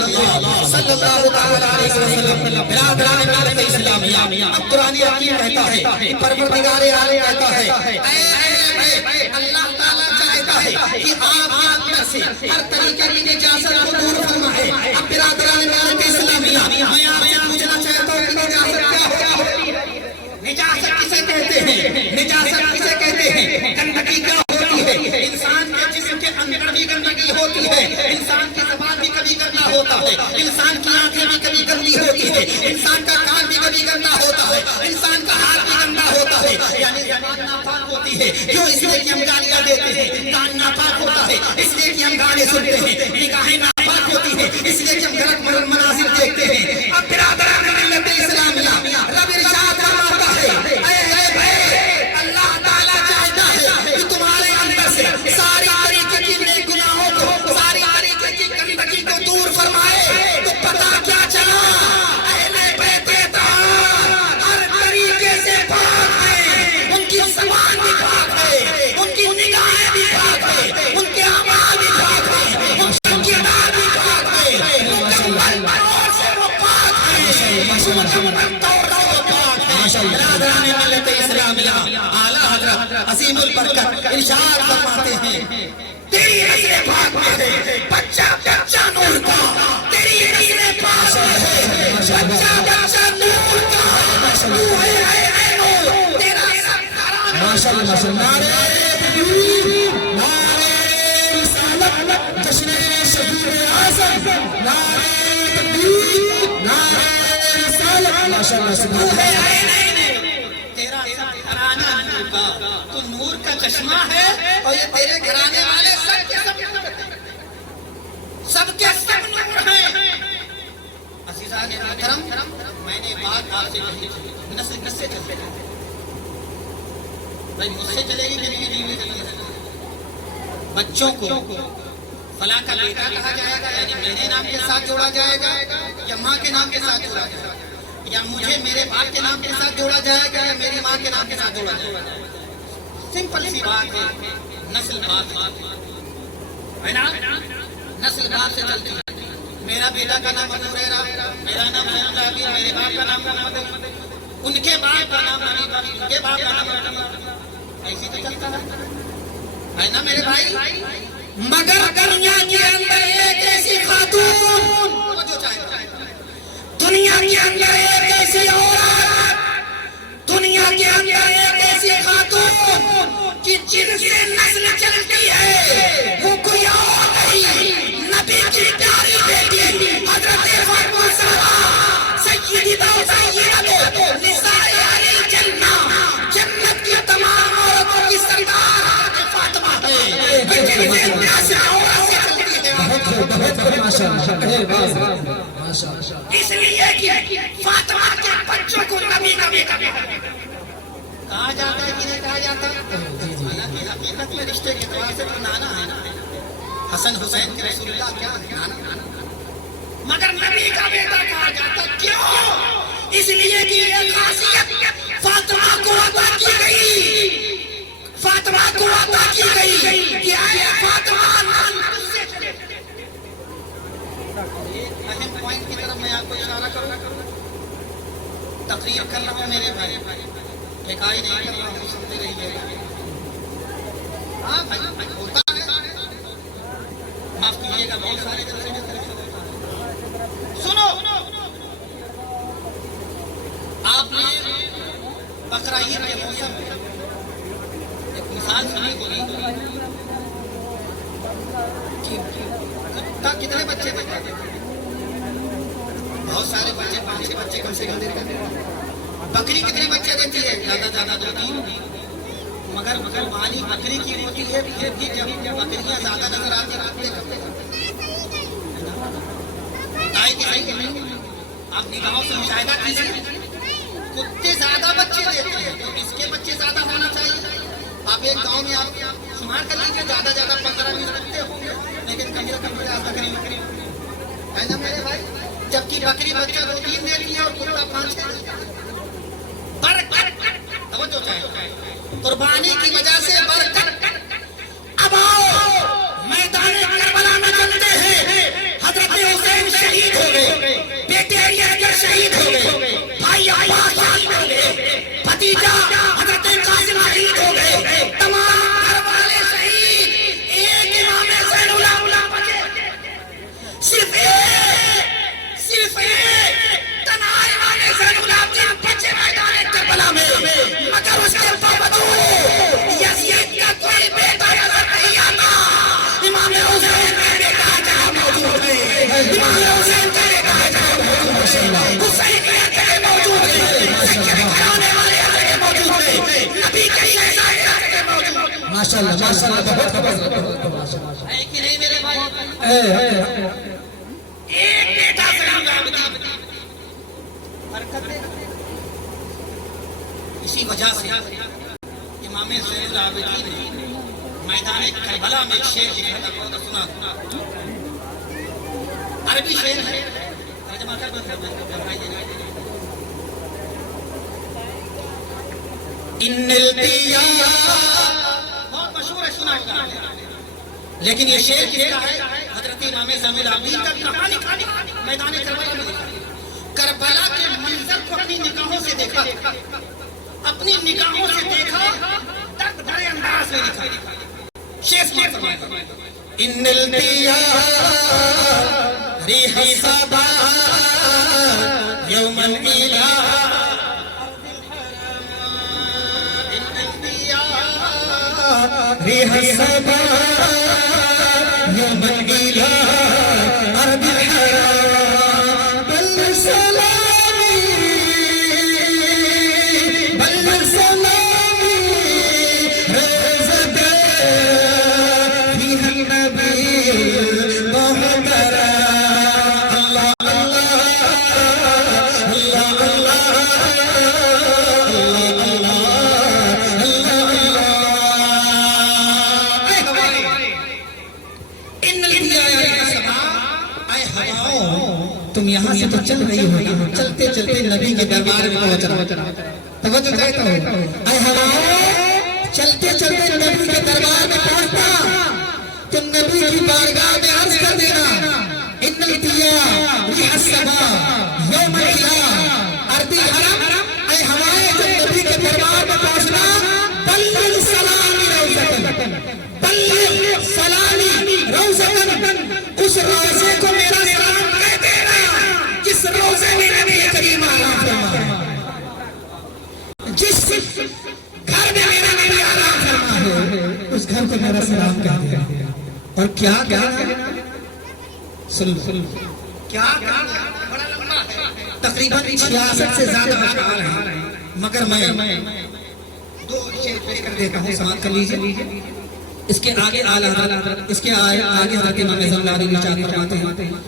रसूलुल्लाह सल्लल्लाहु अलैहि वसल्लम। बिरादरान इस्लामिया, अब कुरान हकीम कहता है कि परवरदिगार आलम कहता है अल्लाह ताला चाहता है कि आप अंदर से हर तरीके की निजात को दूर फरमाए। अब बिरादरान इस्लामिया, मैं आपसे पूछना चाहता हूं कि निजात क्या होती है? निजात किसे कहते हैं? निजात किसे कहते हैं? गंदगी क्या होती है? इंसान के जिस्म के अंदर भी गंदगी होती है, इंसान की ज़बान भी कभी गंदा होता है, इंसान की आंखें भी कभी गंदी होती है, इंसान का कान भी कभी गंदा होता है, इंसान का हाथ भी गंदा होता है। यानी ज़बान नापाक होती है, क्यों? इसलिए कि हम गालियां देते हैं। कान नापाक होता है, इसलिए कि हम गाने सुनते हैं। निगाहें नापाक होती है, इसलिए कि हम गलत मनाज़िर देखते हैं। अब बिरादरान मिल्लत इस्लामिया, रब इरशाद फरमाता है अल्लाह ताला चाहता है कि तुम्हारे अंदर से सारी तरीके की नेक गुनाहों को, सारी तरीके की गंदगी को दूर फरमाए। तो पता क्या चला? अहले बैत ताहर हर तरीके से पाक है, उनकी ज़बान भी पाक है, उनकी निगाहें भी पाक है, उनके अमाल भी पाक है, उनकी दाल भी पाक है, मुकम्मल तौर से वो पाक है, मुकम्मल तौर से वो पाक है। बिरादरान मिल्लत इस्लामिया, आला हज़रत अज़ीमुल बरकत इरशाद फरमाते हैं तेरी नज़रें पाक में है, बच्चा बच्चा नूर का, तेरी नज़रें पाक में है, बच्चा बच्चा नूर का, तू है नूर, तेरा सब घराना। माशाअल्लाह माशाअल्लाह। नारे तकबीर, नारे रिसालत, जश्न शहीद आज़म, नारे तकबीर, नारे रिसालत। माशाअल्लाह सुभान अल्लाह। तेरा सब घराना नूर का, तू नूर का चश्मा है और ये तेरे घराने वाले सबके सब नूर हैं। अज़ीज़ान मोहतरम, मैंने बात आपसे कही थी, नस्ल किससे चलते हैं? भाई मुझसे चलेगी कि नहीं चलेगी? बच्चों को फलां का बेटा कहा जाएगा, यानी मेरे नाम के साथ जोड़ा जाएगा, या माँ के नाम के साथ जोड़ा जाएगा, या मुझे मेरे बाप के नाम के साथ जोड़ा जाएगा, या मेरी माँ के नाम के साथ जोड़ा जाएगा। सिंपल सी बात है, नस्ल बात है ना, नस्ल बात से चलती है। मेरा बेटा का नाम अबू हुरैरा, मेरा नाम जाबिर, मेरे बाप का नाम मोहम्मद, उनके बाप का नाम अली, उनके बाप का नाम अली, ऐसी तो चलता है ना मेरे भाई। मगर दुनिया के अंदर एक ऐसी खातून, वो जो चाहे, दुनिया के अंदर एक ऐसी औरत, दुनिया के अंदर एक ऐसी खातून कि जिनसे नस्ल चलती है, वो कोई और नहीं, नबी की प्यारी बेटी हज़रत फातिमा ज़हरा सय्यदा सय्यदतु निसाए अहलिल जन्ना, जन्नत की तमाम औरतों की सरदार हज़रत फातिमा है, जिनसे नस्ल औरत से चलती है। माशाअल्लाह। इसलिए कि फातिमा के बच्चों को नबी का बेटा कहा जाता है कि नहीं कहा जाता? हकीकत में रिश्ते के एतबार से तो नाना है ना, हसन हुसैन के रसूलुल्लाह क्या है, नाना, मगर नबी का बेटा कहा जाता। क्यों? इसलिए कि ये खासियत फातिमा को अता की गई, फातिमा को अता की गई कि आए फातिमा नाम से चले। एक अहम पॉइंट की तरफ मैं आपको इशारा करूं, तकरीर कर रहा हूं मेरे भाई, ठेकाई नहीं कर रहा हूं, सुनते रहिएगा। हाँ भाई होता है, माफ कीजिएगा, बहुत सारे सुनो। आपने बकरा ईद के मौसम में एक मिसाल सुनी होगी कि कुत्ता कितने बच्चे देता है? बहुत सारे बच्चे, 5-6 बच्चे कम से कम देते हैं। बकरी कितने बच्चे देती है? ज्यादा 2-3। मगर कुर्बानी बकरी की होती है, फिर भी जब बकरियां ज्यादा नजर आती है, आप निगाहों से मुशाहिदा कीजिए, कुत्ते ज्यादा बच्चे देते हैं, तो इसके बच्चे ज्यादा होना चाहिए। आप एक गांव में आप शुमार कर लीजिए, ज्यादा 15-20 कुत्ते होंगे, लेकिन कम से कम 50 बकरी है ना मेरे भाई। जबकि बकरी बच्चा 2-3 देती है और कुत्ता 5-6। बरकत, तवज्जो चाहिए, कुर्बानी की वजह से बरकत। अब आओ मैदान करबला में चलते हैं, हजरत हुसैन शहीद यजीद का कोई बेटा नजर नहीं आता। इमाम हुसैन का बेटा जहां मौजूद है, इमाम हुसैन का बेटा जहां मौजूद है, हुसैन की जगह मौजूद है, ज़िक्र कराने वाले जगह मौजूद है, नबी कहीं ऐसा जगह मौजूद है। माशाअल्लाह माशाअल्लाह, बहुत माशाअल्लाह है कि नहीं मेरे भाई? एक बेटा सलाम इसी वजह से इमाम ज़ैनुल आबिदीन ने मैदान करबला में एक शेर लिखा था, बहुत सुना। अरबी शेर है, तर्जुमा कर दो इन्नल दिया, बहुत मशहूर है, सुना होगा। लेकिन ये शेर किसका है? हजरत इमाम ज़ैनुल आबिदीन का कहानी मैदान करबला में लिखा। करबला के मंजर को अपनी निगाहों से देखा, अपनी निगाहों से देखा, दर्द भरे अंदाज में लिखा। शेष में फरमाया इन्नल दिया रिह सबा यौमल इला, इन्नल दिया रिह सबा यौमल इला अरबिल हराम बल सलामी बल सलामी रज़क़ फिहा नबी मोहतरा। अल्लाह अल्लाह अल्लाह अल्लाह तुम यहाँ से तो चल रही हो ना, चलते चलते नबी के दरबार में पहुंचना। तवज्जो चाहता हूँ, ऐ हवाओं चलते चलते नबी के दरबार में पहुंचना, तुम नबी की बारगाह में अर्ज कर देना इन्नल दिया रिह सबा यौमल इला अरबिल हरम। ऐ हवाएं तुम नबी के दरबार में पहुंचना, बल्लिग सलामी रौज़तन, बल्लिग सलामी रौज़तन, उस रोज़े को मेरा सलाम कह देना जिस रोज़े में नबी करीम आराम फरमा, जिस घर में मेरा नबी आराम फरमा है, उस घर को मेरा सलाम कह देना। और क्या क्या सुन क्या क्या बड़ा लंबा है, तकरीबन 66 से ज्यादा अशआर हैं, मगर मैं 2 शेर पेश कर देता हूँ, समाप्त कर लीजिए। इसके आगे आला इसके आगे हज़रत इमाम ज़ैनुल आबिदीन इरशाद फरमाते हैं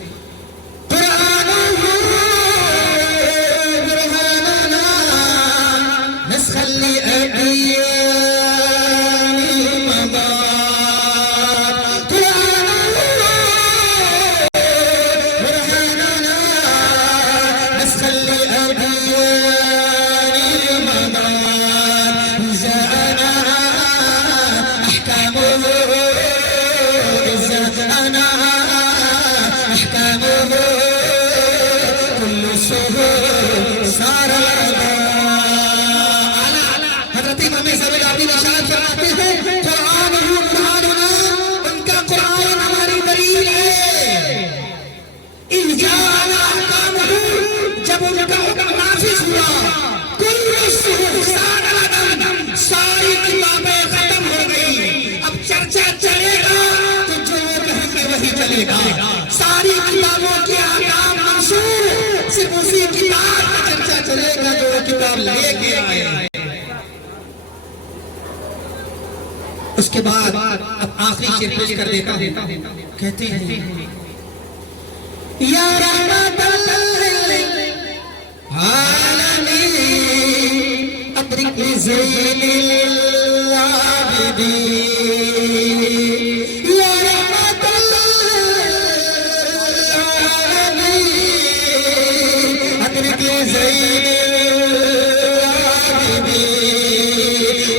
बुरहानना नस्खली अदियानी मदा, बुरहानना नस्खली अदियानी मदा, जाना हज़रत इमाम ज़ैनुल आबिदीन इरशाद फरमाते हैं कुरान कुरानना, उनका कुरान हमारी दलील है। इन्जाना अहकामुहु, जब उनका हुक्म नाफिज हुआ, कुल्लु सुहुफ सारलदम, सारी किताबें खत्म हो गई। अब चर्चा चलेगा तो जो कहेंगे वही चलेगा, सारी किताबों के अहकाम मंसूर, सिर्फ उसी किताब का चर्चा चलेगा जो किताब लेके आए। उसके बाद अब आखिरी शेर पेश कर देता हूं, कहते हैं या रहमतल आलमीन अदरिक ज़ैनुल आबिदीन, या रहमतल आलमीन अदरिक ज़ैनुल आबिदीन,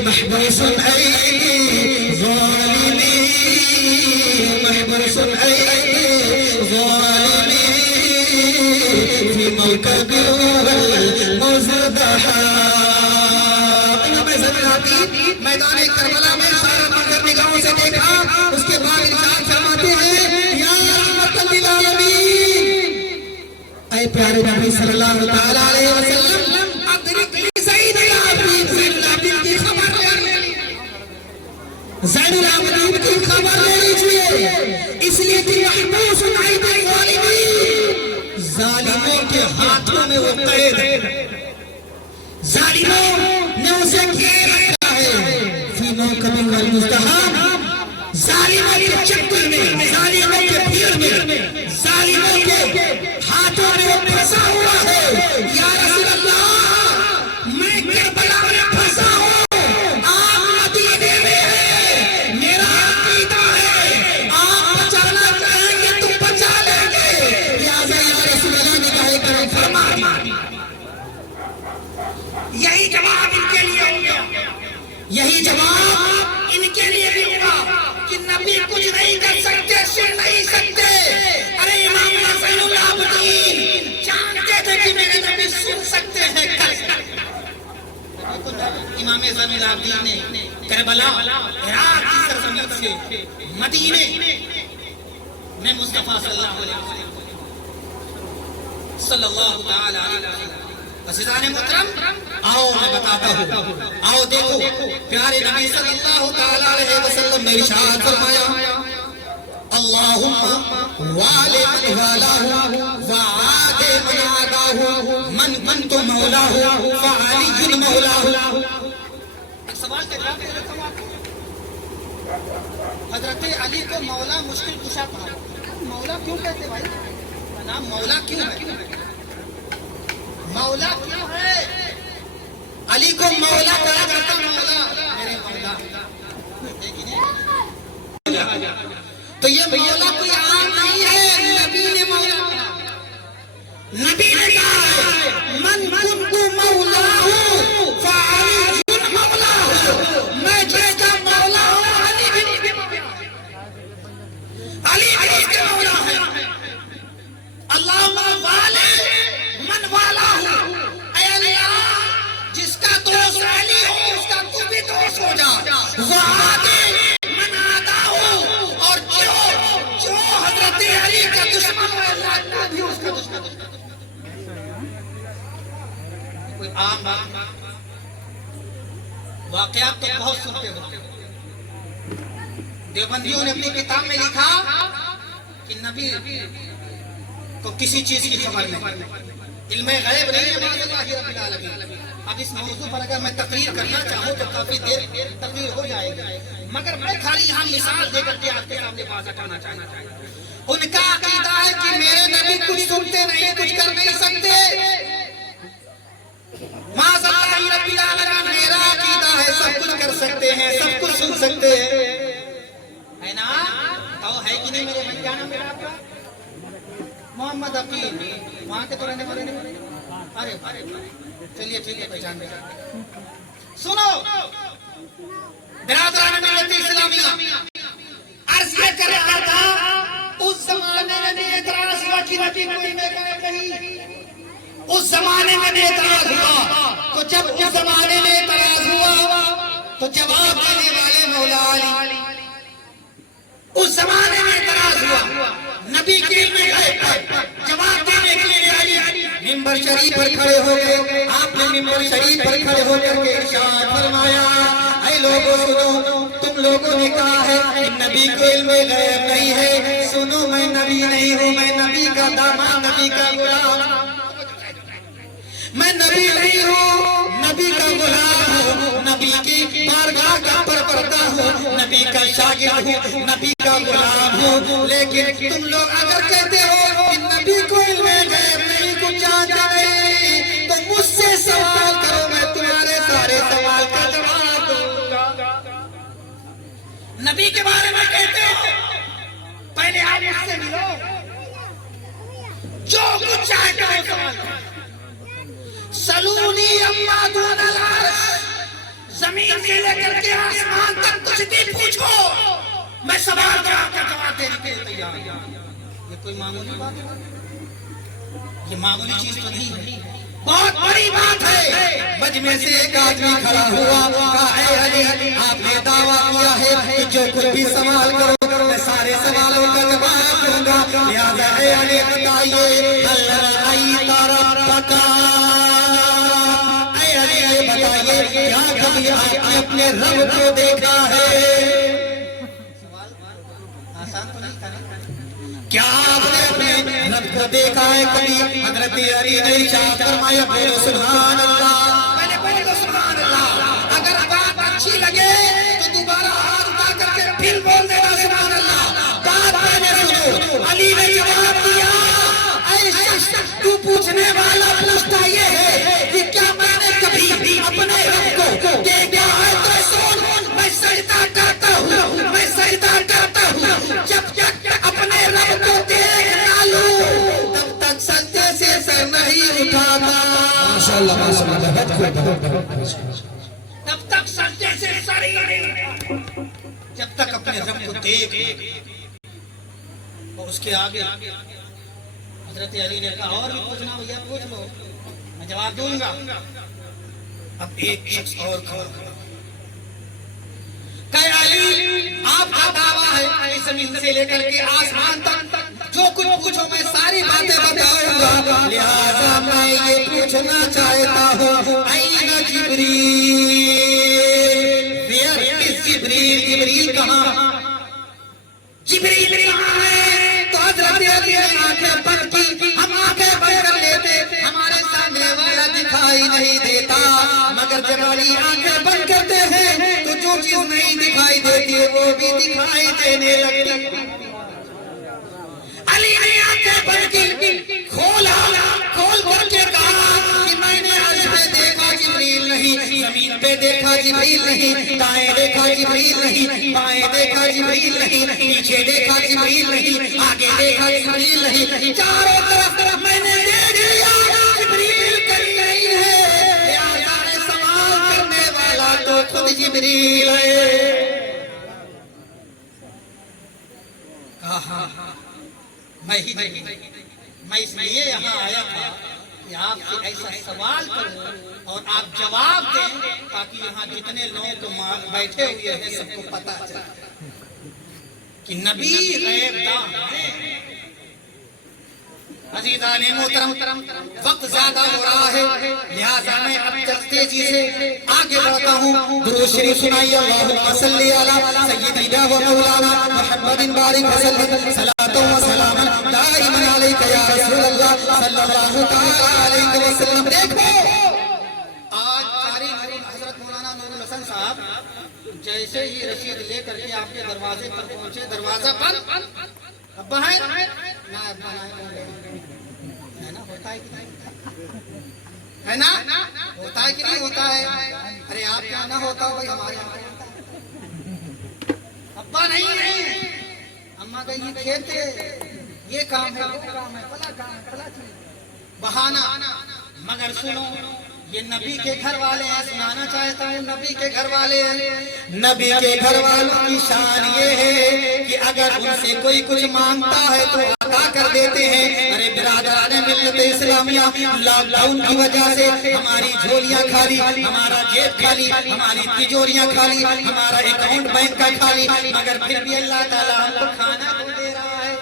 महबूसन ऐनी ज़ालिमीन, महबूसन ऐनी ज़ालिमीन फी मौक़िबिल मुज़दहा। मैदान करबला में सारा मंजर निगाहों से देखा, उसके बाद इरशाद फरमाते हैं या रहमतल लिल आलमीन, ऐ प्यारे नबी सल्लल्लाहु तआला अलैहि वसल्लम अदरिक ज़ैनुल आबिदीन, ज़ैनुल आबिदीन की खबर ले ज़ैनुल आबिदीन की खबर ले लीजिए, इसलिए कि महबूस सुनाई दे जालिमों के हाथों में वो कैद है, जालिमों ने उसे घेर रखा है। फी मौक़िबिन वल मुज़दहम, जालिमों के चक्कर में, जालिमों के भीड़ में, जालिमों के हाथों में वो फंसा हुआ है। या रसूल अल्लाह, मैं करबला में फंसा हूँ, आप मदीने में हैं, मेरा अकीदा है आप बचाना चाहेंगे तो बचा लेंगे। लिहाजा या रसूल अल्लाह ने कहा करम फरमा, यही जवाब इनके लिए होगा, यही जवाब इनके लिए भी होगा कि नबी कुछ नहीं कर सकते, सुन नहीं सकते। अरे इमाम ज़ैनुल आबिदीन जानते थे कि मेरे नबी सुन सकते हैं, कर सकते हैं। इमाम ज़ैनुल आबिदीन ने करबला, इराक की सरजमीन से मदीने में मुस्तफा सल्लल्लाहु ताला अलैहि वसल्लम, अज़ीज़ान मोहतरम, आओ मैं बताता हूँ, आओ देखो प्यारे नबी सल्लल्लाहु ताला अलैहि वसल्लम ने इरशाद फरमाया, अल्लाहुम्मा वाले मन वालाहु व आदे मन आदाहु मन कुन्तु मौलाहु व अलीयुन मौलाहु। एक सवाल का जवाब देता हूं आपको। हजरत अली को मौला मुश्किल कुशा कहा, मौला क्यों कहते भाई, नाम मौला क्यों है, मौला क्यों है? अली को मौला कहा जाता, मौला मेरे मौला। तो ये मौला कोई आम नहीं है, नबी ने मौला, नबी ने कहा मन कुन्तु मौलाहु फअलीयुन मौलाहु, मैं जिसका मौला हूं अली भी उसके मौला है। अल्लाहुम्मा वाले मन वालाहु, ऐ अल्लाह जिसका दोस्त अली हो उसका तू भी दोस्त हो जा। वादे मन आदाहु, और जो हजरत अली का दुश्मन है अल्लाह तू भी उसका दुश्मन। कोई आम वाकयात तो बहुत सुनते हो। देवबंदियों ने अपनी किताब में लिखा कि नबी को किसी चीज की खबर नहीं, इल्मे गैब नहीं है माज़अल्लाह रब्बिल आलमीन। अब इस मौजू पर अगर मैं तकरीर करना चाहूँ तो काफी देर तकरीर हो जाएगी, मगर मैं खाली यहाँ मिसाल देकर के आपके सामने बात हटाना चाहना चाहिए। उनका अकीदा है कि मेरे नबी कुछ सुनते नहीं, कुछ कर नहीं सकते। माज़अल्लाह रब्बिल आलमीन, मेरा अकीदा है सब कुछ कर सकते हैं, सब कुछ सुन सकते हैं, है ना? तो है कि नहीं मेरे भाई? क्या नाम मेरा आपका? मोहम्मद अकील, वहाँ के तो रहने वाले नहीं। अरे चलिए ठीक है, पहचान में। सुनो बिरादरान मिल्लत इस्लामिया, अर्ज़ ये कर रहा था, उस जमाने में एतराज हुआ कि नबी कोई नहीं, उस जमाने में एतराज हुआ। तो जब उस जमाने में एतराज हुआ तो जवाब देने वाले मौला अली, उस जमाने में एतराज हुआ, नबी के इल्म गैब पर जवाब देने के लिए अली मिंबर शरीफ पर खड़े हो गए। आपने मिंबर शरीफ पर खड़े होकर के इरशाद फरमाया, ऐ लोगों सुनो, तुम लोगों ने कहा है कि नबी के इल्म गैब नहीं है, सुनो मैं नबी नहीं हूँ, मैं नबी का दामाद, नबी का गुलाम, मैं नबी नहीं हूँ, नबी का गुलाम हूँ, नबी की बारगाह का परवरदा हूँ, नबी का शागिर्द हूँ, नबी का गुलाम हूँ। लेकिन तुम लोग अगर कहते हो कि नबी को इल्मे गैब नहीं, कुछ जानते नहीं, तो मुझसे सवाल करो, मैं तुम्हारे सारे सवाल का जवाब दूंगा। नबी के बारे में कहते हो, पहले आप मुझसे मिलो, जो कुछ चाहते हो सवाल करो। सलूनी अम्मा दूनल अर्श, जमीन से लेकर के आसमान तक कुछ भी पूछो, मैं सवाल का जवाब देने के लिए तैयार हूं। ये कोई मामूली बात है? ये मामूली चीज तो नहीं है, बहुत बड़ी बात है। मजमे से एक आदमी खड़ा हुआ, कहा ऐ अली, आपने दावा किया है कि जो कुछ भी सवाल करो मैं सारे सवालों का जवाब दूंगा। लिहाजा ऐ अली बताइए, हल रअयता रब्बका, बताइए क्या कभी आपने अपने रब को देखा है? रब को देखा है कभी? हजरत अली ने इरशाद फरमाया, बोलो सुभान अल्लाह। मैंने बोलो सुभान अल्लाह। अगर बात अच्छी लगे तो दोबारा हाथ उठा करके फिर बोल देना सुभान अल्लाह। बात मैंने सुनो। अली ने जवाब दिया, ऐ शख्स, तू पूछने वाला पूछता ये है कि क्या मैंने कभी अपने रब को देखा है? तो सुन, मैं सजदा करता हूँ, मैं सजदा करता हूँ। जब तक अपने रब को देख ना लूं तब तक सजदे से सर नहीं उठाता। माशाअल्लाह माशाअल्लाह। तब तक सजदे से सर ही नहीं, जब तक अपने रब को देख। और उसके आगे हजरत अली ने कहा, और भी पूछना भैया पूछ लो, मैं जवाब दूंगा। अब एक शख्स और खड़ा, अली आपका दावा है कि जमीन से लेकर के आसमान तक जो कुछ पूछो मैं सारी बातें बताऊंगा, लिहाजा मैं ये पूछना चाहता हूँ, ऐन जिब्रील? वेयर इज जिब्रील? जिब्रील कहाँ? जिब्रील कहाँ है? तो हजरत अली ने आंखें बंद की। हम आंखें बंद कर लेते, हमारे सामने वाला दिखाई नहीं देता, मगर जब अली आंखें बंद करते हैं तो जो चीज नहीं दिखाई देती है वो भी दिखाई देने लगती। अली ने आंखें बंद की, खोला, खोल करके कहा कि मैंने अर्श पे देखा जिब्रील नहीं, जमीन पे देखा जिब्रील नहीं, दाएं देखा जिब्रील नहीं, बाएं देखा जिब्रील नहीं, पीछे देखा जिब्रील नहीं, आगे देखा जिब्रील नहीं, चारों तरफ मैंने देख लिया, जिब्रील कहीं नहीं है। यार सवाल करने वाला तो खुद जिब्रील है। कहा मैं इसलिए यहाँ आया था कि आपसे ऐसा सवाल करूं और आप जवाब दें, ताकि यहाँ जितने लोग बैठे हुए हैं सबको पता चले कि नबी गैरदान है। अज़ीज़ाने मोहतरम, वक्त ज्यादा हो रहा है, लिहाजा मैं अब तेजी से आगे बढ़ता हूँ। दुरूद शरीफ सुनाइए, अल्लाहुम्मा सल्ली अला सय्यिदिना व मौलाना मुहम्मदिन बारिक वसल्लम, सलातो व सलामन दाइमन अलैका या रसूलल्लाह सल्लल्लाहु तआला अलैहि वसल्लम। देखो आज हजरत मौलाना नूरुल हसन साहब जैसे ही रसीद लेकर के आपके दरवाजे पर पहुंचे, दरवाजा बंद, अब है ना, होता है कि नहीं, है ना, होता है कि नहीं होता है? अरे आप क्या ना होता हो भाई, हमारे अब्बा नहीं है, अम्मा गई खेलते, ये काम है, वो काम है, फला काम है, फला चीज, बहाना। मगर सुनो, ये नबी के घर वाले हैं, सुनाना चाहता हूँ, नबी के घर वाले हैं। नबी के घर वालों की शान ये है कि अगर उनसे कोई कुछ मांगता है तो अदा कर देते हैं। अरे बिरादरान मिल्लत इस्लामिया, लॉकडाउन की वजह से हमारी झोलियाँ खाली, हमारा जेब खाली, हमारी तिजोरियाँ खाली, हमारा अकाउंट बैंक का खाली, मगर फिर भी अल्लाह ताला हमको खाना तो दे रहा है।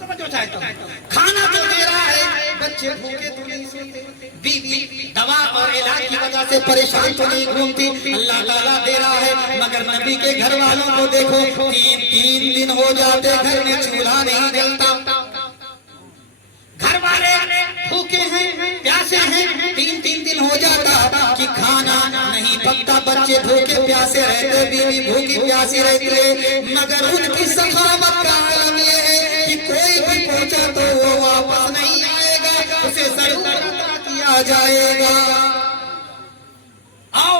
समझो चाहता हूँ, खाना तो दे रहा है, बच्चे भूखे तो नहीं सोते, बीवी दवा और इलाज की वजह से परेशान तो नहीं घूमती, अल्लाह ताला दे रहा है। मगर नबी के घर वालों को देखो, 3 दिन हो जाते घर में चूल्हा नहीं जलता, घर वाले भूखे हैं, प्यासे हैं, 3 दिन हो जाता कि खाना नहीं पकता, बच्चे भूखे प्यासे रहते, बीवी भूखी प्यासी रहती है। मगर उनकी सखावत का आलम ये है कि कोई भी पहुंचा तो वो वापस नहीं आएगा, उसे जरूर अता किया जाएगा। आओ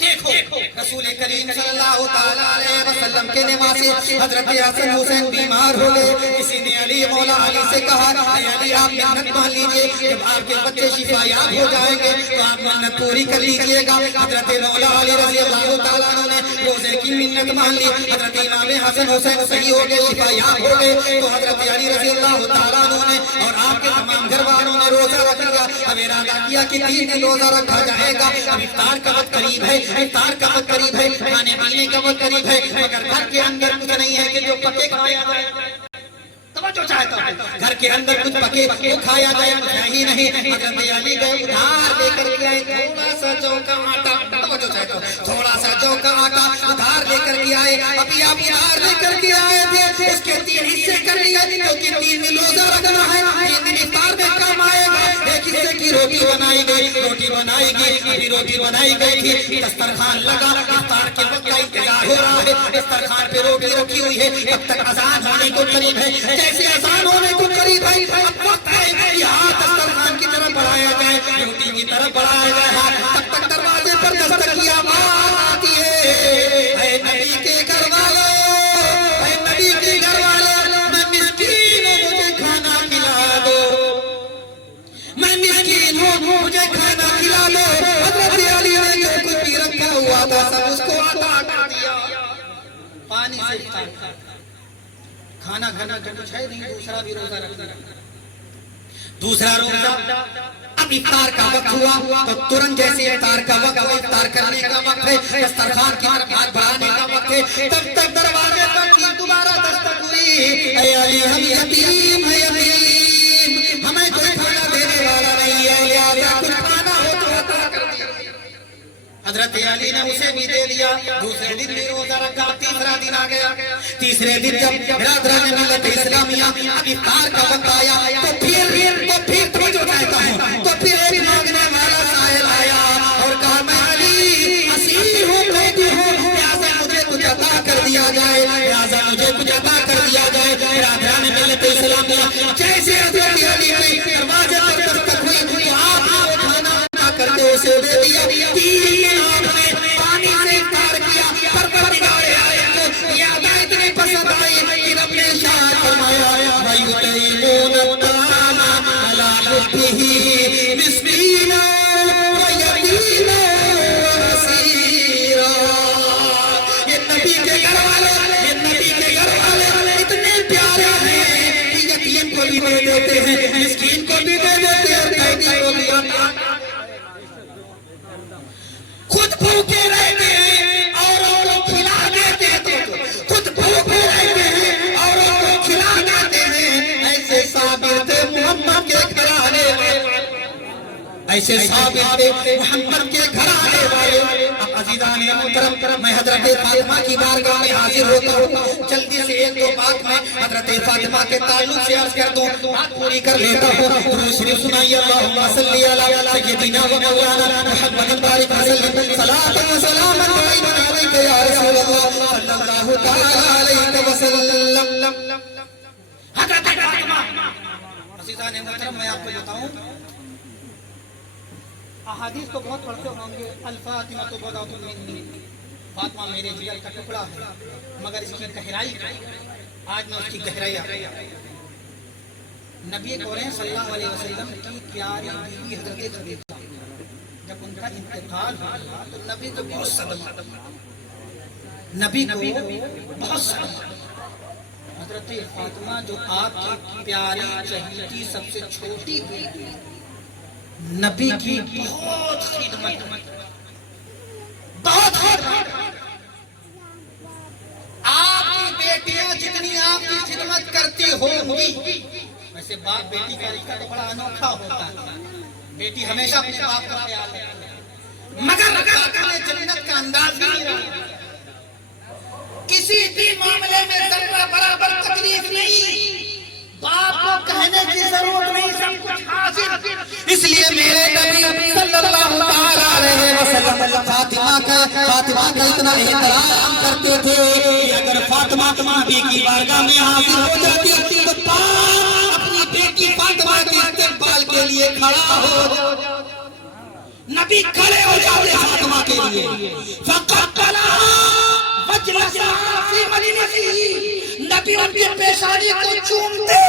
देखो, रसूल करीम सल्लल्लाहु तआला अलैहि वसल्लम के नवासे हजरत हसन हुसैन बीमार हो गए। किसी ने अली मौला अली से कहा, अली आप मिन्नत मान लीजिए, जब आपके बच्चे शिफायाब हो जाएंगे तो आप मिन्नत पूरी कर लीजिएगा। हजरत मौला अली रज़ी अल्लाह तआला अन्हु ने रोजे की मिन्नत मान ली। हजरत इमाम हसन हुसैन सही हो गए, शिफायाब हो गए, तो हजरत अली रज़ी अल्लाह तआला अन्हु ने और आपके तमाम घर वालों ने रोजा रख लिया। अब इरादा किया कि 3 दिन रोजा रखा जाएगा। अब इफ्तार का वक्त करीब है, इफ्तार का वक्त करीब है, खाने पीने का वक्त करीब है, मगर घर के अंदर कुछ नहीं है कि जो पके खाया जाए। जो चाहता हूँ घर के अंदर कुछ पके वो खाया जाए, ही नहीं। हजरत अली गए उधार लेकर के आए थोड़ा सा जौ का आटा, जो चाहता हूँ थोड़ा सा जौ का आटा उधार लेकर के आए। अभी आप उधार लेकर के आए थे, उसके 3 हिस्से कर लिए, क्योंकि 3 दिन रोजा रखना है, 3 दिन इफ्तार में काम आएगा। एक हिस्से की रोटी बनाई गई, रोटी बनाई गई, अभी रोटी बनाई गई थी, दस्तरखान लगा, इफ्तार के वक्त का इंतजार हो रहा है, दस्तरखान पे रोटी रखी हुई है, तब तक अजान होने को करीब है। जैसे अजान होने को करीब है, अब वक्त है कि हाथ दस्तरखान की तरफ बढ़ाया जाए, रोटी की तरफ बढ़ाया जाए हाथ, तब तक दरवाजे पर दस्तक की आवाज आती है, ऐ नबी के घर वालों, ऐ नबी के घर वालों, मैं मिस्कीन हूँ, मुझे खाना खिला दो, मैं मिस्कीन हूँ, मुझे खाना खिला दो। हजरत अली ने जो कुछ भी रखा हुआ था सब उसको आटा कर दिया, पानी से खाना खाना जो कुछ है नहीं, दूसरा भी रोजा रखना, दूसरा रोजा। अब इफ्तार का वक्त हुआ तो तुरंत जैसे इफ्तार का वक्त, इफ्तार करने का वक्त है, दस्तरखान की तरफ हाथ बढ़ाने का वक्त है, तब तक दरवाजे पर ठीक दोबारा दस्तक हुई, ऐ अली हम यतीम है, यतीम, हमें कोई खाना देने वाला नहीं है, लिहाजा कुछ खाना हो तो अता कर दिया। हजरत अली ने उसे भी दे दिया, दूसरे दिन भी रोजा रखा, तीसरा दिन आ गया, तीसरे दिन जब बिरादरान मिल्लत इस्लामिया अब इफ्तार का वक्त आया तो फिर जो कहता हूँ तो फिर एक मांगने वाला साहिल आया और कहा मैं अली असीर हूँ, कैदी हूँ, लिहाजा मुझे कुछ अता कर दिया जाए, लिहाजा मुझे कुछ अता कर दिया जाए। बिरादरान मिल्लत इस्लामिया जैसे हजरत अली की दरवाजे पर दस्तक हुई तो आपने वो खाना अता करके उसे दे दिया। 3 दिन आपने पानी से इफ्तार किया, परवरदिगारे आलम को ये अदा इतनी पसंद आई कि रब ने इरशाद फरमाया वयुतईमून अत्तामा अला हुब्बिही मिस्कीना व यतीमा व असीरा। ये नबी के घर वाले, ये नबी के घर वाले इतने प्यारे हैं कि यतीम को भी दे देते हैं, मिस्कीन को भी दे देते हैं, कैदी को भी। खुद भूखे रहते हैं औरों को खिला देते हैं, तो खुद भूखे रहते हैं औरों को खिला देते हैं। ऐसे साबिर थे मोहम्मद के घराने वाले, ऐसे साबिर थे मोहम्मद के घराने वाले। अब अज़ीज़ान मोहतरम, मैं हजरत फातिमा की बारगाह में हाजिर होता हूँ, जल्दी से 1-2 बात मैं हजरत फातिमा के ताल्लुक से अर्ज कर दूं, बात पूरी कर लेता हूँ। दुरूद शरीफ सुनाइए, अल्लाहुम्मा सल्ली अला सय्यिदिना व मौलाना मुहम्मद बारिक वसल्लम, सलातन व सलामन दाइमन अलैका या रसूल अल्लाह सल्लल्लाहु तआला अलैहि वसल्लम। हजरत फातिमा, अज़ीज़ान मोहतरम, मैं आपको बताऊं, अहादीस तो बहुत पढ़ते होंगे, अल फातिमा तो बदातुन मिन्नी, फातिमा मेरे जिगर का टुकड़ा है, मगर इसकी गहराई आज मैं उसकी गहराई नबी करीम सल्लल्लाहु अलैहि वसल्लम की प्यारी बीवी हजरत खदीजा, जब उनका इंतकाल हुआ तो नबी को बहुत सदमा, नबी को बहुत सदमा। हजरत फातिमा जो आपकी प्यारी चहेती सबसे छोटी बेटी, नबी की बहुत खिदमत, बहुत आपकी बेटियां जितनी आपकी खिदमत करती होंगी, वैसे बाप बेटी का रिश्ता तो बड़ा अनोखा होता है, बेटी हमेशा अपने बाप का ख्याल रखती है, मगर जन्नत का अंदाज भी नहीं रहा, किसी भी मामले में जरा बराबर तकलीफ नहीं, बाप को कहने की जरूरत नहीं, सब कुछ हासिल। इसलिए मेरे नबी सल्लल्लाहु अलैहि वसल्लम फातिमा का इतना एहतराम करते थे कि अगर फातिमा नबी की बारगाह में हाजिर हो जाती तो बाप अपनी बेटी फातिमा के इस्तेमाल के लिए खड़ा हो, नबी खड़े हो जाते फातिमा के लिए, नबी उनकी पेशानी को चूमते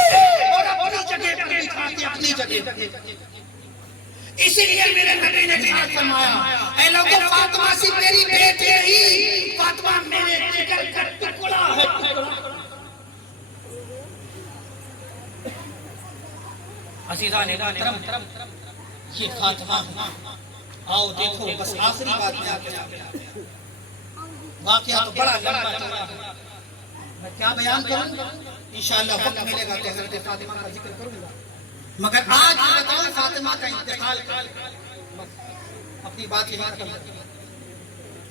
और अपनी जगह पर बिठाते, अपनी जगह। इसीलिए मेरे नबी ने इरशाद फरमाया, ऐ लोगों, फातिमा सी मेरी बेटी नहीं, फातिमा मेरे जिगर का टुकड़ा है। अज़ीज़ान मोहतरम, ये फातिमा, आओ देखो, बस आखिरी बात में आपके वाक़या तो बड़ा लंबा चला, मैं क्या बयान करूं, इंशाअल्लाह वक्त मिलेगा तो हज़रत फातिमा का जिक्र करूंगा, मगर आज बताओ फातिमा का इंतकाल अपनी बात यही खत्म करती है।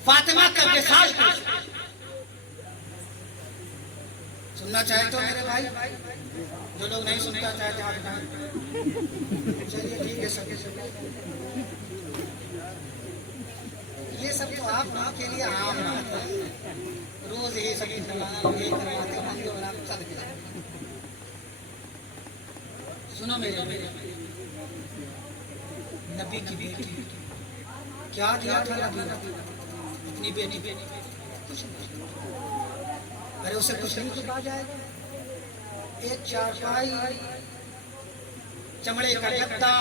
फातिमा का विसाल सुनना चाहे तो मेरे भाई, जो लोग नहीं सुनना चाहते आप बताएं। चलिए ठीक है सके ये सब तो आप लोगों के लिए आम बात है, रोज ये सब करवाते। सुनो मेरे नबी की बेटी क्या दिया था नबी ने अपनी बेटी कुछ नहीं, अरे उसे कुछ नहीं तो कहा जाएगा। एक चारपाई, चमड़े का गद्दा,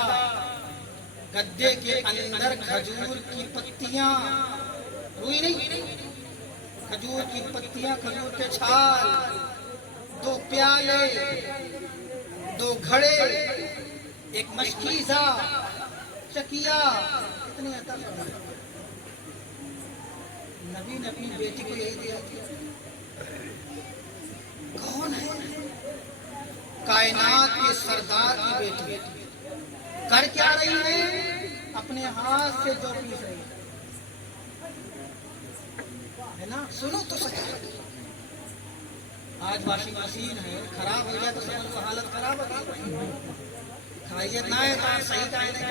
गद्दे के अंदर खजूर की पत्तियां, रुई नहीं, खजूर की पत्तियां, खजूर के छाल, 2 प्याले, 2 घड़े, एक मशकीज़ा, चकिया, इतने अता फरमाए। नबी ने अपनी बेटी को यही दिया। कौन है? कायनात के सरदार की बेटी कर क्या रही है? अपने हाथ से जो पीस रही है ना। सुनो तो सच्चा, आज वॉशिंग मशीन है, खराब हो जाए तो समझ लो हालत खराब हो गई। खाइए ना है तो सही खाने।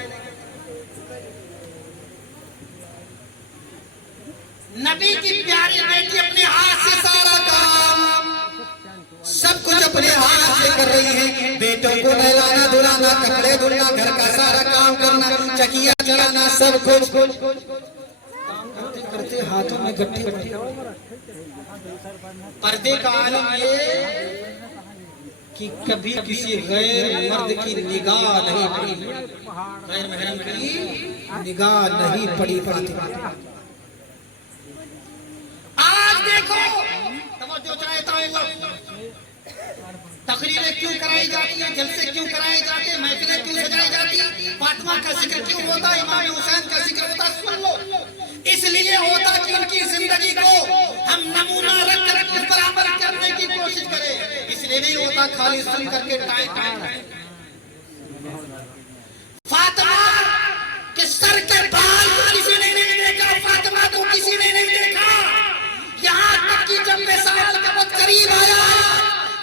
नबी की प्यारी बेटी अपने हाथ से सारा काम, सब कुछ अपने हाथ से कर रही है। बेटों को नहलाना, धुलाना, कपड़े धुलना, घर का सारा काम करना, चकिया चलाना, सब कुछ काम करते करते हाथों में गट्ठी गट्ठी। पर्दे का आलम ये कि कभी किसी गैर मर्द की निगाह नहीं पड़ी, गैर महरम की निगाह नहीं पड़ी। आज देखो तवज्जो चाहता हूं, तकरीरें क्यों कराई जाती है, जलसे क्यों कराए जाते हैं, महफिलें क्यों सजाई जाती है, फातिमा का जिक्र क्यों होता है, इमाम हुसैन का जिक्र होता है। सुन लो, इसलिए होता कि उनकी जिंदगी को हम नमूना रख कर उस पर अमल करने की कोशिश करें। इसलिए नहीं होता खाली सुन करके टाइम। फातिमा के सर के बाल किसी ने नहीं देखा, फातिमा को किसी ने नहीं देखा। यहाँ तक कि जब विसाल का वक्त करीब आया,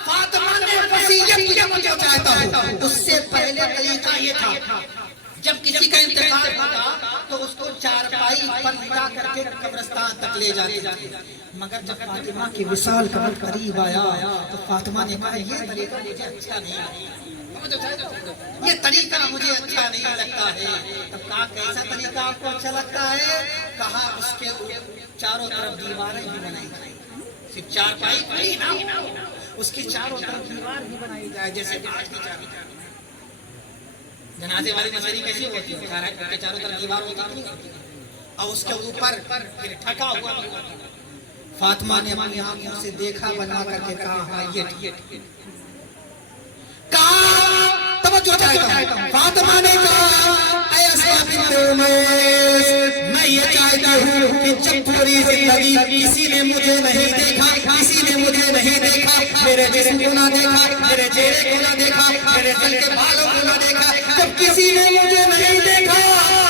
फातिमा ने वसीयत किया। मैं क्या चाहता हूँ, उससे पहले तरीका ये था, जब किसी का इंतकाल होता तो उसको चारपाई पर लिटा करके कब्रिस्तान तक ले जाते। मगर जब फातिमा की विसाल का वक्त करीब आया तो फातिमा ने कहा ये तरीका मुझे अच्छा नहीं, ये तरीका मुझे अच्छा नहीं लगता है। तब कहा कैसा तरीका आपको अच्छा लगता है? कहा उसके चारों तरफ दीवारें भी बनाई जाए, सिर्फ चारपाई पड़ी ना, उसकी चारों तरफ दीवार भी बनाई जाए। जैसे जनाजे वाली मसरी कैसी होती है, चारों तरफ दीवार होती है और उसके ऊपर फिर ठका हुआ। फातिमा ने अपनी आंखों से देखा, बना करके कहा हाँ ये ठीक। फातिमा ने कहा मैं ये चाहता हूँ कि जब पूरी जिंदगी किसी ने मुझे नहीं देखा, किसी ने मुझे नहीं देखा, मेरे जिस्म को ना देखा, मेरे चेहरे को ना देखा, मेरे दिल के बालों को ना देखा, जब किसी ने मुझे नहीं देखा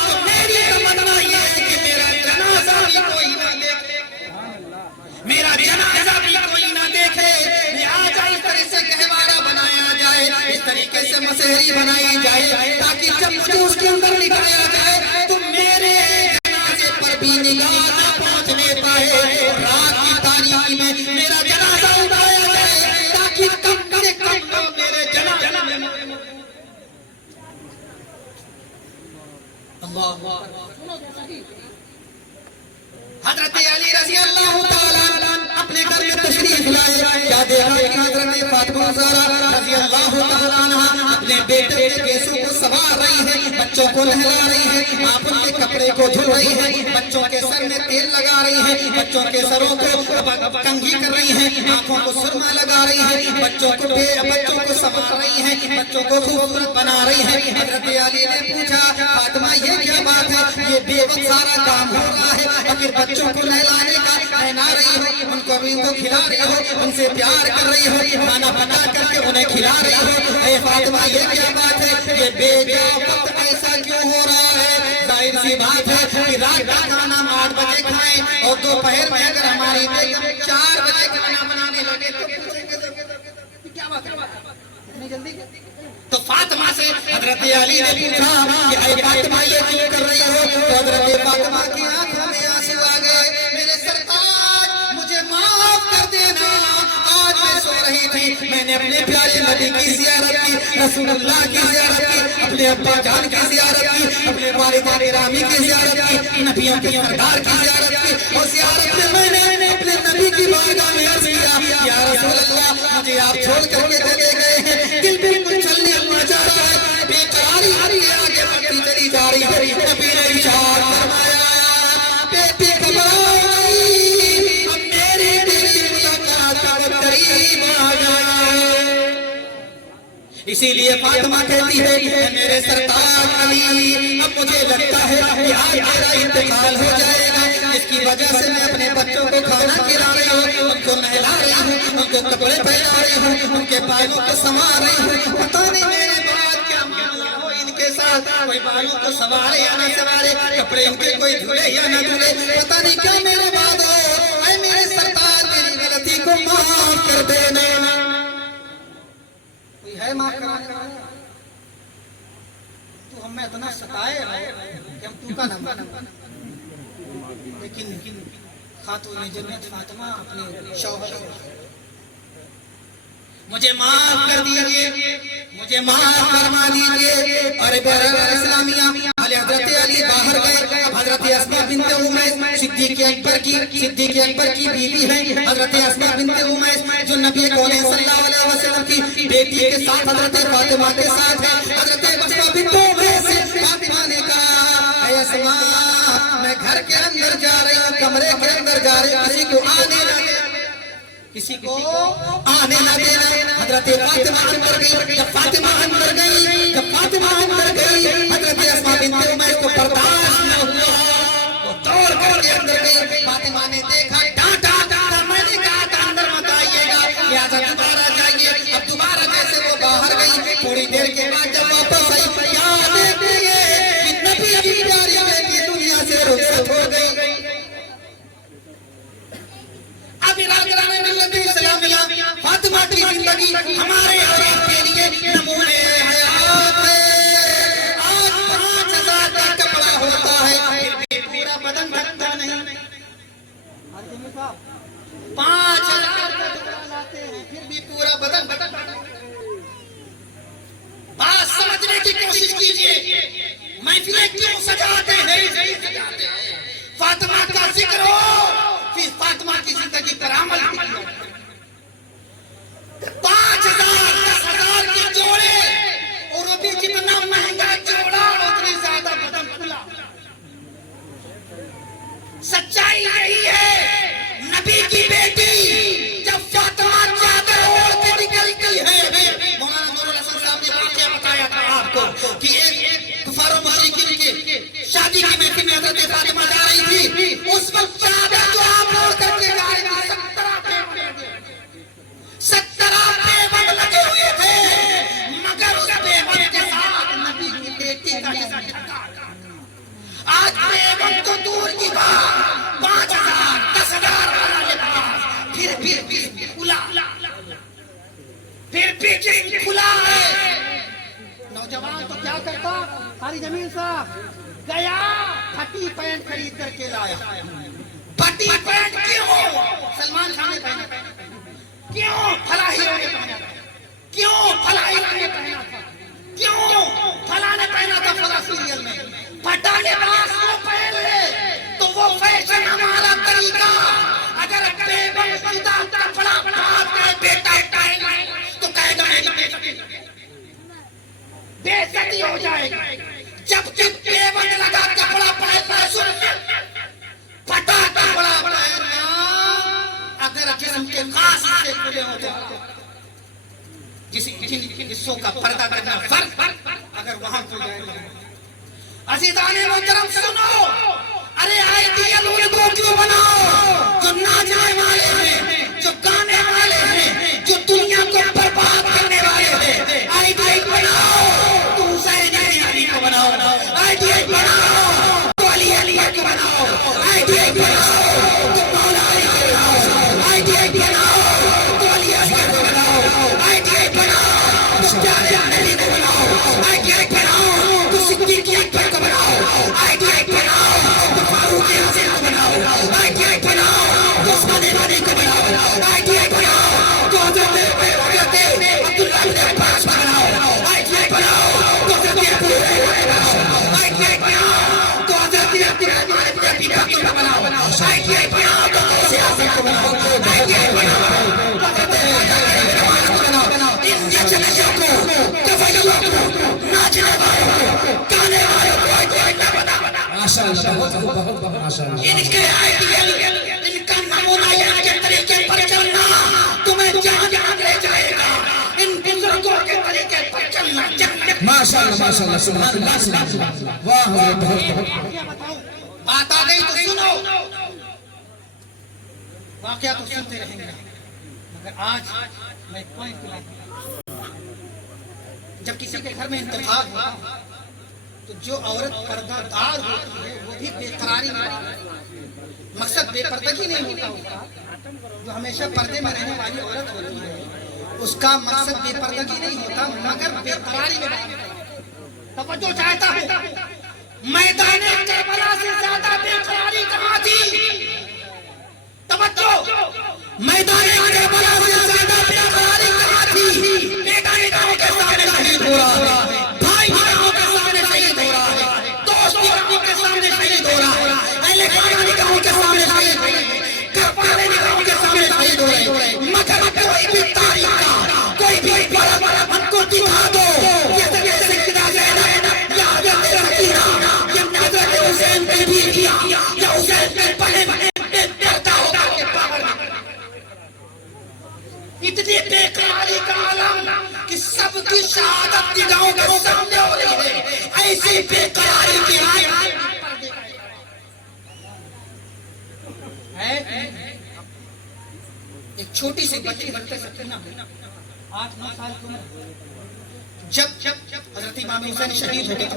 तो मेरी तमन्ना ये है कि मेरा जनाजा भी कोई ना देखे, मेरा जनाजा भी कोई ना देखे। लिहाजा इस तरह से गहवारा बनाया जाए, इस तरीके से मसहरी बनाई जाए ताकि जब मुझे उसके अंदर लिटाया जाए तो मेरे जनाजे पर भी निगाह ना पहुंचने पाए। रात की तारीकी में मेरा जनाजा उठाया जाए ताकि कम से कम लोग मेरे जनाजे में। हजरत अली रज़ी अल्लाह तआला अपने घर में तशरीफ लाए। क्या देखा कि हजरत फातिमा ज़हरा रज़ी अल्लाह तआला अन्हा अपने बेटे के केसों को संवार रही है, बच्चों को नहला रही है, आप उनके कपड़े को धुल रही है, बच्चों के सर में तेल लगा रही है, बच्चों के सरों को कंघी कर रही है, आंखों को सुरमा लगा रही है, बच्चों को संवार रही है, बच्चों को खूबसूरत बना रही है। हजरत अली ने पूछा फातिमा ये क्या बात है, ये बेवक्त सारा काम हो रहा है, आखिर बच्चों को नहलाने का नहला रही हो, उनको अभी उनको खिला रही हो, उनसे प्यार कर रही हो, खाना बना करके उन्हें खिला रही हो। ऐ फातिमा ये क्या बात है, ये बेजा वक्त ऐसा क्यों हो रहा है? जाहिर सी बात है कि रात का खाना हम 8 बजे खाएं और दोपहर में अगर हमारी बेगम 4 बजे खाना बनाने लगे तो क्या बात है, इतनी जल्दी? तो फातिमा से हजरत अली ने पूछा कि ऐ फातिमा ये क्यों कर रही हो? तो हजरत फातिमा की आंखों में आंसू आ गए। मेरे सरताज मुझे माफ कर देना, आज मैं सो रही थी, मैंने अपने प्यारे नबी की ज़ियारत की, रसूलुल्लाह की ज़ियारत की, अपने अब्बा जान की ज़ियारत की, अपने वालिद गिरामी की ज़ियारत की, नबियों के सरदार की ज़ियारत की। और ज़ियारत में मैंने अपने नबी की बारगाह में अर्ज़ किया, या रसूलल्लाह मुझे आप छोड़ करके चले गए हैं, दिल बिल्कुल चलने हुआ जा रहा है, बेकरारी आगे बढ़ती चली जा रही है। नबी ने इरशाद फरमाया, बेटी घबराओ नहीं, अब मेरी तेरी मुलाकात अब करीब आ गई। इसीलिए फातिमा कहती है मेरे सरताज अली, अब मुझे लगता है कि आज मेरा इंतकाल हो जाएगा, जिसकी वजह से मैं अपने बच्चों को खाना खिला रही हूँ, उनको नहला रही हूँ, उनको कपड़े पहना रही हूँ, उनके बालों को संवार रही हूँ। पता नहीं मेरे बाद क्या मामला हो इनके साथ, कोई बालों को संवारे या न संवारे, कपड़े इनके कोई धुले या न धुले, पता नहीं क्या मेरे बाद हो। ऐ मेरे सरताज मेरी गलती को माफ कर देना। कोई है माफ कराने वाला? तू हमें इतना सताए कि हम तू का नाम, लेकिन खातून जन्नत फातिमा अपने शौहर मुझे माफ कर दीजिए, मुझे माफ फरमा दीजिए। अरे इस्लामिया हजरत अली बाहर गए, हजरत अस्मा बिन्ते उमैस सिद्दीक़ अकबर की बीवी है, हजरत अस्मा बिन्ते उमैस जो नबी कौन सल्लल्लाहु अलैहि वसल्लम की बेटी के साथ हजरत फातिमा के साथ है। हजरत अस्मा बिन्ते उमैस फातिमा ने कहा, ऐ अस्मा मैं घर के अंदर जा रही हूँ, कमरे के अंदर जा रही हूँ, किसी को आने न देना, किसी को आने न देना। हजरत फातिमा अंदर गई, जब फातिमा अंदर गई, हजरत अस्मा बिन्ते उमैस को बर्दाश्त न हुआ, वो दौड़ करके अंदर गई। फातिमा ने देखा, डांटा, मैंने कहा था अंदर मत आइएगा, लिहाजा दोबारा जाइए। अब दोबारा जैसे वो बाहर गई, थोड़ी देर के बाद जब वापस आई, याद देखिए कि नबी की प्यारी बेटी दुनिया से रुखसत हो गई। अब फातिमा की जिंदगी हमारे और आपके लिए नमूने हयात है। आज 5000 का कपड़ा होता है, फिर भी पूरा बदन ढकता नहीं। 5000 का कपड़ा लाते हैं, फिर भी पूरा बदन ढकता नहीं। बात समझने की कोशिश कीजिए, महफिलें क्यों सजाते हैं? फातिमा का जिक्र हो, फिर फातिमा की जिंदगी पर अमल किया। 5000 10,000 के जोड़े, और अभी जितना महंगा जोड़ा उतनी ज्यादा बदन खुला। सच्चाई यही है। नबी की बेटी जब फातिमा चादर ओढ़ के निकलती है, मौलाना नूरुल हसन साहब ने वाकया बताया था आपको कि एक कुफार मुशरिकीन की शादी की महफिल में हजरत फातिमा जा रही थी। उस वक्त चादर जो आप ओढ़ करके जा रही थी, 17 पेबंद लगे हुए थे, मगर उस पेबंद के साथ नबी की बेटी का जिस्म ढका। आज पेबंद तो दूर की बात, 5000 10,000 वाला लिबास, फिर खुला, फिर खुला है। नौजवान तो क्या करता, सारी जमीन साहब गया, फटी पैंट खरीद करके लाया। फटी पैंट क्यों? सलमान खान ने पहना, क्यों फला हीरो ने पहना था, क्यों फला हीरो ने पहना था, क्यों फला ने पहना था फला सीरियल में। फटा लिबास को पहन ले तो वो फैशन हमारा तरीका। अगर बेबंद कपड़ा बात करे बेटा टाइम तो कहेगा बेइज्जती हो जाएगी। जब बेबंद लगा कपड़ा पहनना सुन, फटा कपड़ा पहनना अगर जिस्म के खास हिस्से खुले हो तो जिन हिस्सों का पर्दा करना फर्ज अगर वहां खुल जाए। अज़ीज़ाने मोहतरम सुनो, अरे आइडियल उनको क्यों बनाओ जो नाचने वाले हैं, जो गाने वाले हैं, जो दुनिया को बर्बाद करने वाले हैं। आइडियल बनाओ तो हुसैन अली को बनाओ, आइडियल बनाओ तो अली को बनाओ, आइडियल बनाओ तो मौला अली को बनाओ, आइडियल बनाओ तो अली असगर को बनाओ, आइडियल बनाओ तो प्यारे अली को बनाओ, आइडियल बनाओ तो सिद्दीक अकबर को बनाओ, आइडियल बनाओ तो फारूक आज़म को बनाओ, आइडियल बनाओ तो उस्मान गनी को बनाओ, आइडियल बनाओ तो हज़रत अब्दुल्लाह इब्न अब्बास को बनाओ, आइडियल बनाओ तो हज़रत अबू हुरैरा को बनाओ, आइडियल बनाओ तो हज़रत अब्दुर्रहमान इब्न अबी बकर को बनाओ, आइडियल बनाओ तो गौसे आज़म को बनाओ, आइडियल बनाओ तो हज़रत रवाना को बनाओ। इन जलसियों को, तफय्युओं को, नाचने वालों को, गाने वालों को आइडियल ना बनाओ। माशाअल्लाह, बहुत माशाअल्लाह। इनके आइडियल, इनका नमूना, इनके तरीके पर चलना तुम्हें जहाँ ले जाएगा। इन बुजुर्गों के तरीके पर चलना जन्नत। माशाअल्लाह माशाअल्लाह, सुभान अल्लाह, वाह हज़रत, बहुत बात आ गई तो सुनो। वाकया तो सुनते रहेंगे, मगर आज मैं पॉइंट लाऊंगा। जब किसी के घर में इंतखाब हो तो जो औरत पर्दादार होती है वो भी बेकरारी में रहती है। मकसद बेपर्दगी नहीं होता उसका, जो हमेशा पर्दे में रहने वाली औरत होती है उसका मकसद बेपर्दगी नहीं होता, मगर बेकरारी में रहती है। तवज्जो चाहता हूँ, मैदान करबला से ज्यादा बेकरारी कहाँ थी? तवज्जो, मैदान करबला से ज्यादा बेकरारी कहाँ थी? मैदान गांव के सामने शहीद हो रहा है, भाई गांव के सामने शहीद हो रहा है, दोस्त गांव के सामने शहीद हो रहा है, अहले खाना गांव के सामने शहीद हो रहे हैं, करपाले गांव के सामने शहीद हो रहे हैं। मगर कोई भी तारीख का कोई भी बड़ा हमको दिखा दो, ये सैयदा ज़ैनब या हज़रत रकीना या हज़रत हुसैन की बीवियां या हुसैन के बहन डरता होगा के पावर में। इतनी बेकरारी का आलम कि सबकी शहादत निगाहों के सामने हो रही है। ऐसी बेकरारी की एक छोटी सी बच्ची हज़रत सकीना 8-9 साल की उम्र, जब हज़रत इमाम हुसैन शहीद हो गए,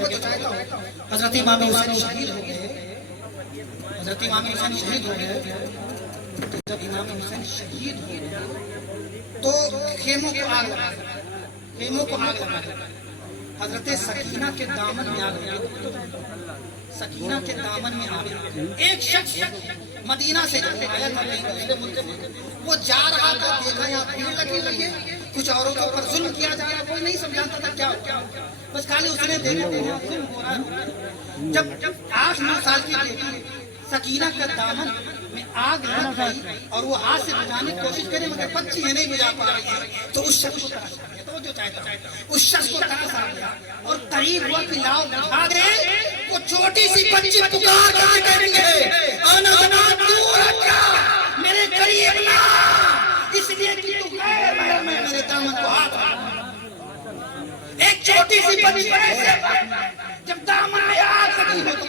हज़रत इमाम हुसैन शहीद हो गए, हज़रत इमाम हुसैन शहीद हो गए, जब इमाम हुसैन शहीद हो गए तो खेमों को आग लगा, खेमों को आग लगा। हज़रत सकीना के दामन में आग लगा, सकीना के दामन में आग लगा। एक शख्स मदीना से आया था कहीं दूसरे मुल्क में, वो जा रहा था, देखा यहाँ भीड़ लगी हुई है, कुछ औरतों पर जुल्म किया जा रहा है, कोई नहीं समझाता था क्या, बस खाली उसने देखा जुल्म हो रहा है। जब 8-9 साल की बेटी सकीना का दामन में आग लग गई और वो हाथ से बुझाने की कोशिश करे मगर बच्ची है नहीं बुझा पा रही है, तो उस शख्स को तरस आ गया, तो जो चाहता उस शख्स को तरस आ गया और करीब हुआ कि लाओ बुझा दे। वो छोटी सी बच्ची पुकार कर कहेंगे आना बना दूर हट जा, मेरे करीब ना, इसलिए कि तू गैर महरम है, मेरे दामन को हाथ। एक छोटी सी बच्ची जब दामन में आग लगी हो तो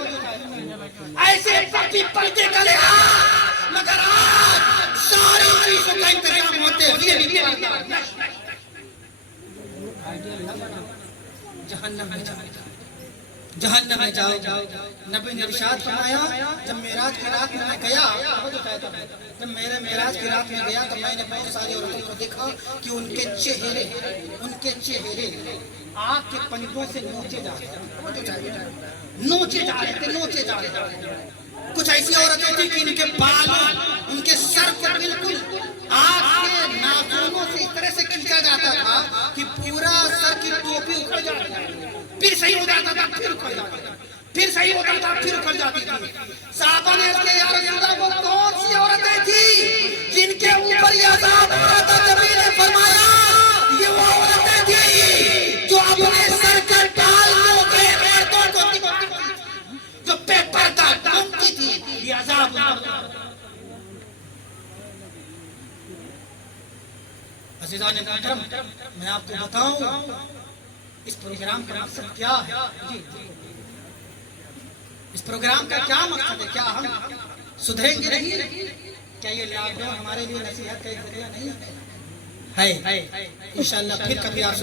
ऐसे पपी पर्दे गले, मगर आज सारी चीजों का इंतजाम होते हुए भी जहन्नम में जाओ, जहन्नम में जाओ। नबी ने इरशाद फरमाया, जब मेराज की रात में मैं गया, जब मेरे मेराज की रात में गया तो मैंने बहुत सारी औरतों को देखा कि उनके चेहरे आग के पंजों से नोचे जा रहे थे, नोचे जा रहे थे। कुछ ऐसी औरतें थी कि इनके बाल, उनके सर को बिल्कुल आग के नाखूनों से इस तरह से खींचा जाता था कि पूरा सर की टोपी उखड़ जाती थी, फिर सही हो जाता था, फिर उखड़ जाता था, फिर सही होता था, फिर उखड़ जाती थी। साहबा ने इसके या रसूल अल्लाह, वो कौन सी औरतें थी जिनके ऊपर ये अज़ाब हो रहा था? नबी ने फरमाया, ये वो औरतें थी जो अपने सर के बाल को मर्दों को दिखाती थी, जो बेपर्दा घूमती थी। ये अज़ाब अज़ीज़ान मुहतरम, मैं आपको बताऊं इस प्रोग्राम का मकसद क्या है। जी इस प्रोग्राम का क्या मकसद है? क्या हम सुधरेंगे नहीं? क्या ये लॉकडाउन हमारे लिए नसीहत का एक जरिया नहीं है? इंशाअल्लाह फिर कभी आप